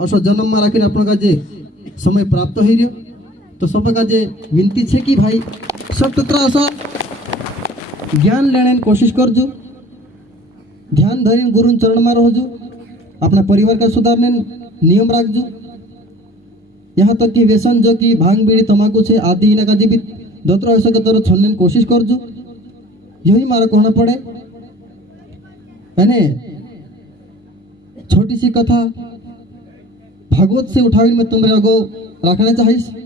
असो जन्म में राखी अपन का जे समय प्राप्त हो रहा तो सब का जे विनती है कि भाई सब तत्र असा ज्ञान लेने की कोशिश करजो, ध्यान धरी गुरु चरण में रहो, अपना परिवार का सुधारने नियम रखजो। यहाँ तक कि व्यसन जो कि भांग बीड़ी तंबाकू है आदि इना का भी दोतरा ऐसा के तरह छोड़ने की कोशिश करजो। यही मारा कहना पड़े। मैंने छोटी सी कथा भागवत से उठावी मैं तुम्हारे आगो रखना चाहिए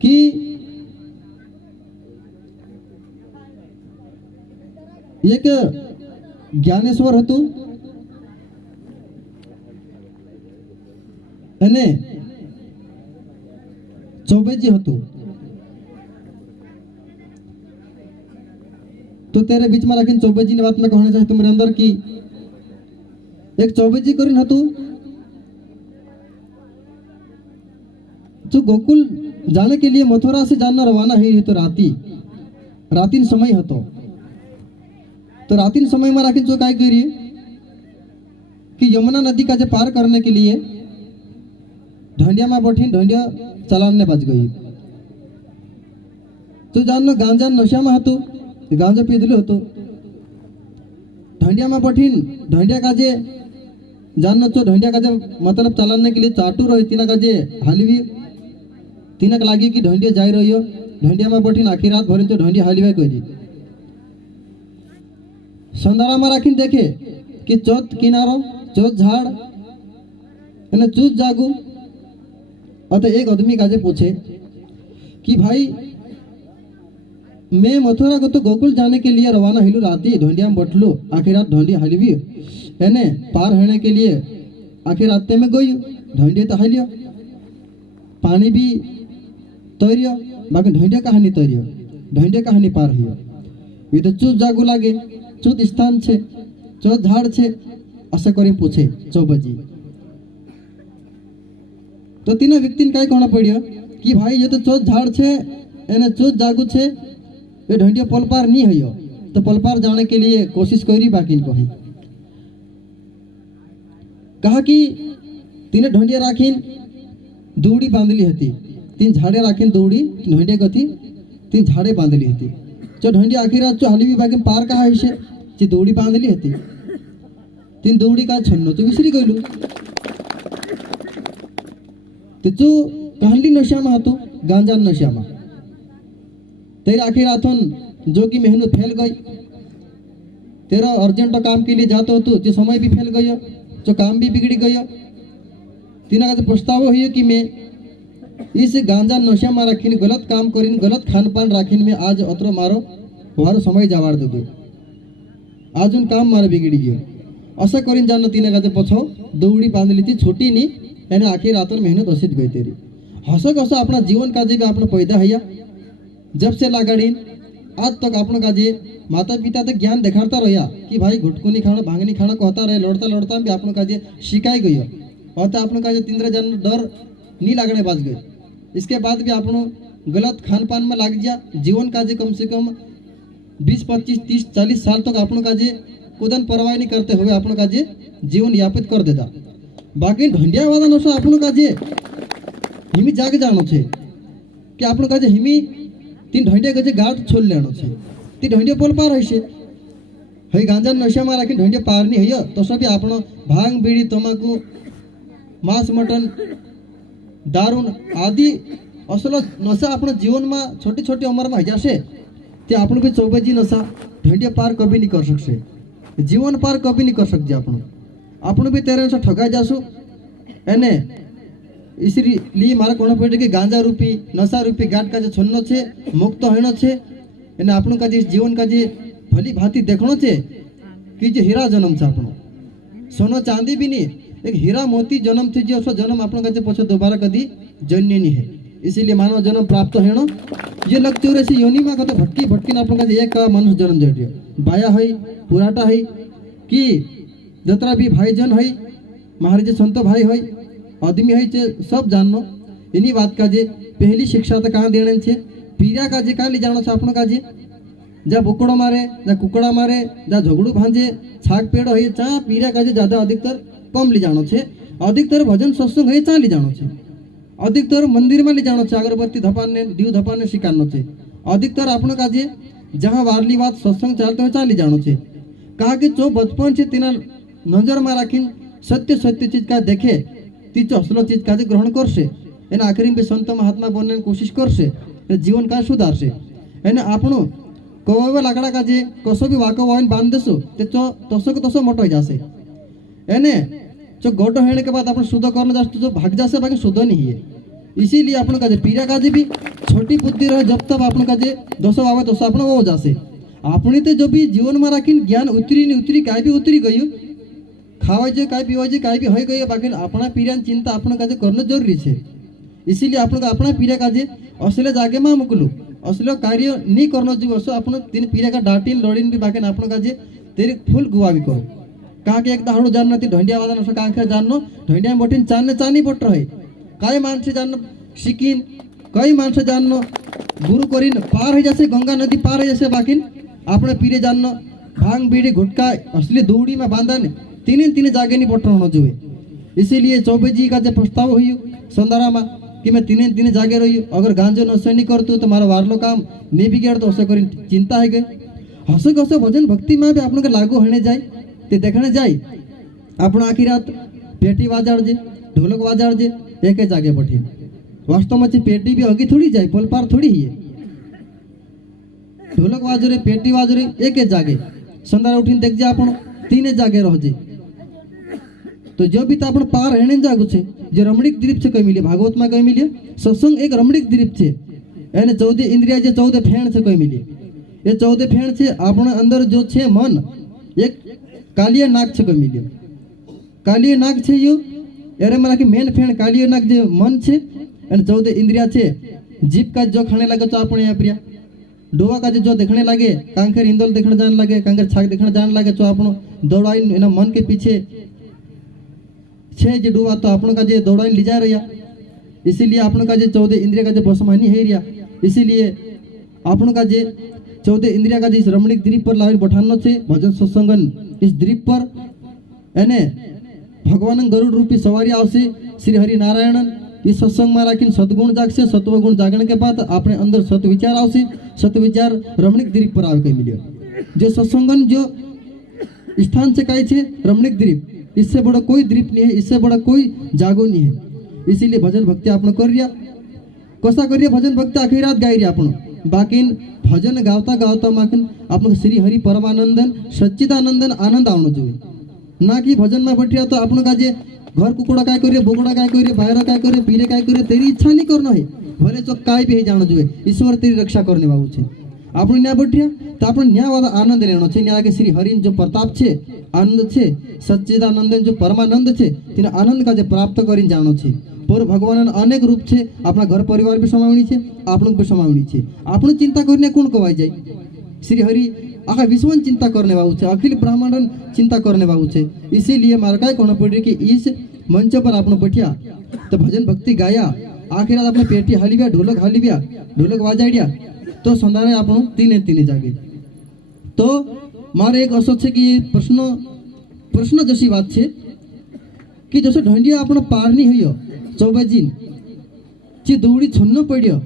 कि एक ज्ञानेश्वर हतु અને चौबेजी हतु। तो तेरे बीच में रखी चौबेजी ने बात में कहना चाहे तुम्हारे अंदर की एक चौबेजी करीन हतु जो गोकुल जाने के लिए मथुरा से जाना रवाना ही तो रातीन समय हतो। तो रातीन समय में राखी जो काय करी कि यमुना नदी का जो पार करने के लिए ढंडिया में बैठी ढंडिया चलाने बच गई। तो जानो गांजा नशा में हतो, गांजा पीधलो हतो। ढंडिया में बैठी ढंडिया का जे जानो तो ढंडिया का जे मतलब चलाने के लिए चाटू रही तीना का जे हालीवी तीनक लागी कि ढंडिया जाई रही हो। ढंडिया में बैठी आखी रात भरी तो ढंडिया हालीवा कही संदारा में राखी देखे कि चौथ किनारो चौथ झाड़ एने चूज जागू। और तो एक आदमी काजे पूछे कि भाई मैं मथुरा को तो गोकुल जाने के लिए रवाना हिलू राती ढंडिया में बैठलू आखिर रात ढंडिया हालीवी एने पार होने के लिए आखिर रात में गई ढंडिया तो हालियो पानी भी तैरियो बाकी ढंडिया कहानी तैरियो ढंडिया कहानी पार हियो। ये तो चूत जागू लागे चूत स्थान छे चौथ झाड़ छे ऐसा करी पूछे चौबजी। तो तीन व्यक्ति ने कई कहना पड़ियो कि भाई ये तो चौथ झाड़ छे एने चौथ जागू छे ये ढंडिया पलपार नहीं है तो पलपार जाने के लिए कोशिश करी बाकी इनको है कहा कि तीन ढंडिया राखीन दौड़ी बांधली हती तीन झाड़े राखीन दौड़ी ढंडिया गति तीन झाड़े बांधली हती। जो ढंडिया आखिर रात हाली भी बाकी पार कहा है जे दौड़ी बांधली हती तीन दौड़ी का छन्नो तो विसरी गईलू। तो जो कहली नशा में हतो गांजा नशा में तेरे आखिर रातन जो कि मेहनत फैल गई तेरा अर्जेंट काम के लिए जाते हो तो जो समय भी फैल गयो जो काम भी बिगड़ी गयो। तीना का पछतावा हुई कि मैं इस गांजा नशा में रखीन गलत काम करीन गलत खान पान राखीन में आज अतरो मारो समय जावाड़ दे दो आज उन काम मारे बिगड़ी गयो। ऐसा करीन जानो तीना का पछो दौड़ी बांध ली थी छोटी नी एने आखिर रातन मेहनत असित गई तेरी हसक हस अपना जीवन का भी आपने पैदा है जब से लगाड़ीन आज तक आपन का माता पिता तक ज्ञान दिखाता रहा कि भाई घुटकू नहीं खाना भांग नहीं खाना कहता रहे लड़ता लड़ता भी आपन का शिकाई गई और तो आपन का तीन जन डर नहीं लगने बच गए। इसके बाद भी आपनो गलत खान पान में लग जा जीवन का कम से कम 20 25 30 40 साल तक आपन का कुदन परवाह नहीं करते हुए आपन का जीवन यापित कर देता। बाकी ढंडिया वाला नशा आपन का हिमी जाग जानो छे कि आपन का हिमी तीन ढंडिया का गांठ छोड़ लेनो छे ती ढंडिया पोल पार है हई गांजा नशा में राखी ढंडिया पार नहीं है तो सभी आपनो भांग बीड़ी तंबाकू मांस मटन दारून आदि असल नशा अपने जीवन में छोटी छोटी उम्र में जासे ते आपण भी चौबजी नशा ढंडिया पार कभी नहीं कर सकते जीवन पार कभी नहीं कर सकते आपण भी तेरे से ठगा जासु एने इसलिए मारा कहना पड़े कि गांजा रूपी नशा रूपी गांठ का जो छन्नो छे मुक्त होनो छे एने आपण का जीवन का भली भांति देखनो छे कि जो हीरा जन्म छे आपण सोनो चांदी भी नहीं एक हीरा मोती जन्म थी जो जन्म आपण का पछो दोबारा कदी जन्य नहीं है। इसीलिए मानव जन्म प्राप्त हेनो ये लगते ऐसी योनि में कतो भटकी भटकी ना आपण एक मनुष्य जन्म जटियो बाया है पुराटा है कि जतरा भी भाई जन है महाराज संत भाई है आदमी है सब जाननो इन्हीं बात का पहली शिक्षा तो कहाँ देने छे पीरा का कहाँ ले जानो छे आपण का जा बुकड़ो मारे जा कुकड़ा मारे जा झगड़ू भांजे छाक पेड़ है चा पीरा का ज्यादा अधिकतर कम ली जानो छे, अधिकतर भजन सत्संग है चाली जानो छे, अधिकतर मंदिर में ली जानो छे, अगरबत्ती धपाने दीव धपाने शिकानो छे, अधिकतर आपण काजे जहाँ वारली बात सत्संग चालते हो चाली जानो छे। कहा कि जो बचपन से तीना नजर में राखी सत्य सत्य चीज का देखे तीचो असलो चीज का ग्रहण करशे, एने आखिरी में संत महात्मा बनने की कोशिश करशे, जीवन का सुधारशे। एने आपणो कवे लाकड़ा का जे कसो भी वाको वाइन बांध देसो ते तसो के तसो मोटो हो जासे। एने जो गोटो होने के बाद अपन शुद्ध करने जाते जो भाग जासे बाकी शुद्ध नहीं है। इसीलिए अपन का जे पीरा का जे भी छोटी बुद्धि रहे जब तब अपन का जे दोसो आवे तो अपन वो जासे। आपनी ते जो भी जीवन में राखी ज्ञान उतरी नहीं उतरी काय भी उतरी गयो, खावे जे काय पीवे जे काय भी हो गयो, बाकी अपना पीरान चिंता अपन का जे करना जरूरी छे। इसीलिए अपन का अपना पीरा का जे असले जागे मा मुकलू असलो कार्य नहीं करना जो असो अपन तीन पीरा का डाटिन लड़िन भी बाकी अपन का जे तेरी फुल गुआ भी करो। कहा कि एक दाहड़ो जानना ती ढंडिया वादन असो कांखे जाननो ढंडिया मोठीन चानने चानी बोट रहे काय मानसे जाननो शिकिन कई मानसे जाननो गुरु करीन पार हो जैसे गंगा नदी पार हो जैसे बाकी अपने पीरे जाननो भांग बीड़ी गुटका असली दौड़ी में बांधन तीन जागे नहीं बोट रहना जो। इसीलिए चौबे जी का जो प्रस्ताव हुई संदारा में कि मैं तीन जागे रही, अगर गांजो नशे नहीं करतु तो मारा वारलो काम नहीं बिगड़ तो ऐसे करी चिंता है गए। हंसो हंसो भजन भक्ति में भी आपन के लागू होने जाए ते देखने जाए आपण आखी रात पेटी वाजाड़ जे ढोलक वाजाड़ जे एक जागे बैठी वास्तव में पेटी भी होगी थोड़ी जाए पल पार थोड़ी ही है। ढोलक वाजरे पेटी वाजरे एक जागे संदारा उठीन देख जे आपण तीन जागे रह जे तो जो भी अपन पार रहने जागू छे जो रमणीक द्वीप छे कई मिले भागवत में कई मिले सत्संग एक रमणीक द्वीप छे। एने 14 इंद्रिया जे 14 फेण छे कई मिले ये 14 फेण छे आपण अंदर जो छे मन एक कालिया नाग छे कई मिले कालिया नाग छे यो एरे मला के मेन फेण कालिया नाग जे मन छे एने 14 इंद्रिया छे जीभ का जो खाने लगे तो आपण या प्रिया डोवा का जो देखने लगे कांकर इंदोल देखने जाने लगे कांकर छाक देखने जाने लगे तो आपण दौड़ाई एना मन के पीछे छे जे डुआ तो आपण का जे दौड़ाई ली जा रहा। इसीलिए आपण का जे 14 इंद्रिय का जे बसमानी है रिया। इसीलिए आपण का जे 14 इंद्रिय का जे इस रमणीक द्वीप पर लावी बैठानो छे भजन सत्संगन इस द्वीप पर एने भगवान गरुड़ रूपी सवारी आवसे श्री हरि नारायणन इस सत्संग में राखी सतगुण जागसे सत्व गुण जागने के बाद अपने अंदर सत विचार आवसे सत विचार रमणीक द्वीप पर आवे के मिले। जो सत्संगन जो स्थान से कहे छे रमणीक द्वीप इससे बड़ा कोई द्वीप नहीं है, इससे बड़ा कोई जागो नहीं है। इसीलिए भजन भक्ति आपण कर रिया कसा करिए भजन भक्ति आखिर रात गाई रिया आपण बाकी भजन गावता गावता माकन आपण श्री हरि परमानंदन सच्चिदानंदन आनंद आवनो जोईए ना कि भजन में बैठिया तो आपण का जे घर कुकुड़ा काय करिए बोगड़ा काय करिए बाहर काय करिए पीरे काय करिए तेरी इच्छा नहीं करना है भले तो काय भी है जानो जोईए ईश्वर तेरी रक्षा करने वाळो छे। आपण न्या बैठिया तो आपण न्या वाला आनंद लेनो छे न्या के श्री हरि जो प्रताप छे आनंद छे सच्चिदानंदन जो परमानंद छे तिने आनंद का जे प्राप्त करीन जानो छे। पर भगवान अनेक रूप छे अपना घर परिवार भी समावणी छे आपण भी समावणी छे आपण चिंता करने कोण कवाय जाय श्री हरि आखा विश्व चिंता करने वाला छे अखिल ब्रह्मांड चिंता करने वाला छे। इसीलिए मार काय कहना पड़े कि इस मंच पर आपण बैठिया तो भजन भक्ति गाया आखिर अपने पेटी हलिव्या ढोलक वाजाड्या तो संधारे आपण तीने जागे। तो मारे एक असो छे कि प्रश्न जशी बात छे कि जसो ढंडिया आपण पार नहीं होयो चौबेजीन ची दौड़ी छन्न पड्यो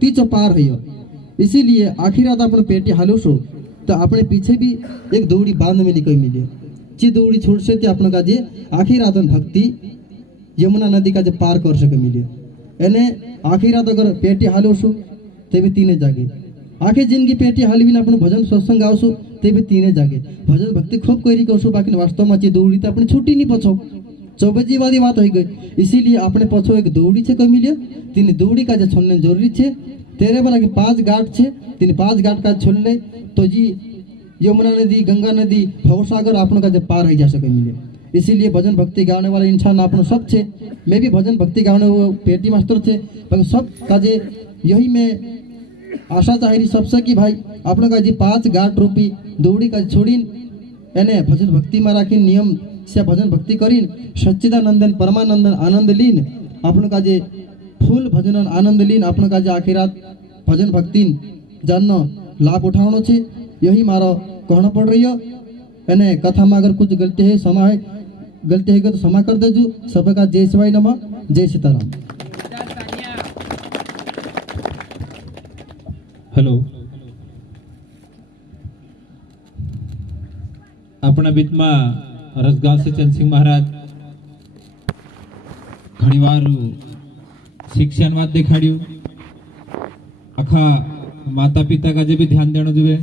ती चो पार होयो। इसीलिए आखिर रात आपण पेटी हालोशो तो अपने पीछे भी एक दौड़ी बांध में कोई मिले ची दौड़ी छोड़ से आपण का जे आखिर रात भक्ति यमुना नदी का जे पार कर सके मिले एने आखिर रात अगर पेटी हालोशो ते भी तीने जागे आखिर जिंदगी पेटी हालवी ना अपन भजन सत्संग गावसो ते भी तीने जागे भजन भक्ति खूब करी करसो बाकी वास्तव में ची दौड़ी तो अपने छुट्टी नहीं पछो चौबेजी वाली बात हो गई। इसीलिए अपने पछो एक दौड़ी छे कमी लियो तीन दौड़ी का जे छोड़ने जरूरी छे तेरे वाला के 5 घाट छे तीन 5 घाट का छोड़ ले तो जी यमुना नदी गंगा नदी भवसागर आपण का जे पार हो जा सके मिले। इसीलिए भजन भक्ति गाने वाला इंसान आपण सब छे मैं भी भजन भक्ति गाने वो पेटी मास्टर छे पर सब का जे यही में आशा चाहेरी सबसे कि भाई आपण का जी 5 घाट रूपी दौड़ी का छोड़ीन एने भजन भक्ति में राखी नियम से भजन भक्ति करीन सच्चिदानंदन परमानंदन आनंद लीन आपण का जे फूल भजन आनंद लीन आपण का जे आखिरात भजन भक्ति जाननो लाभ उठावनो छे यही मारो कहना पड़ रही है। एने कथा में अगर कुछ गलती है समय गलती है तो क्षमा कर देजू। सबका जय शिवाय नमः, जय सीताराम। हेलो, अपना बीच में रसगांव से चंद सिंह महाराज घणी वार शिक्षणवाद देखाड्યું। आखा माता पिता का जे भी ध्यान देना जुए।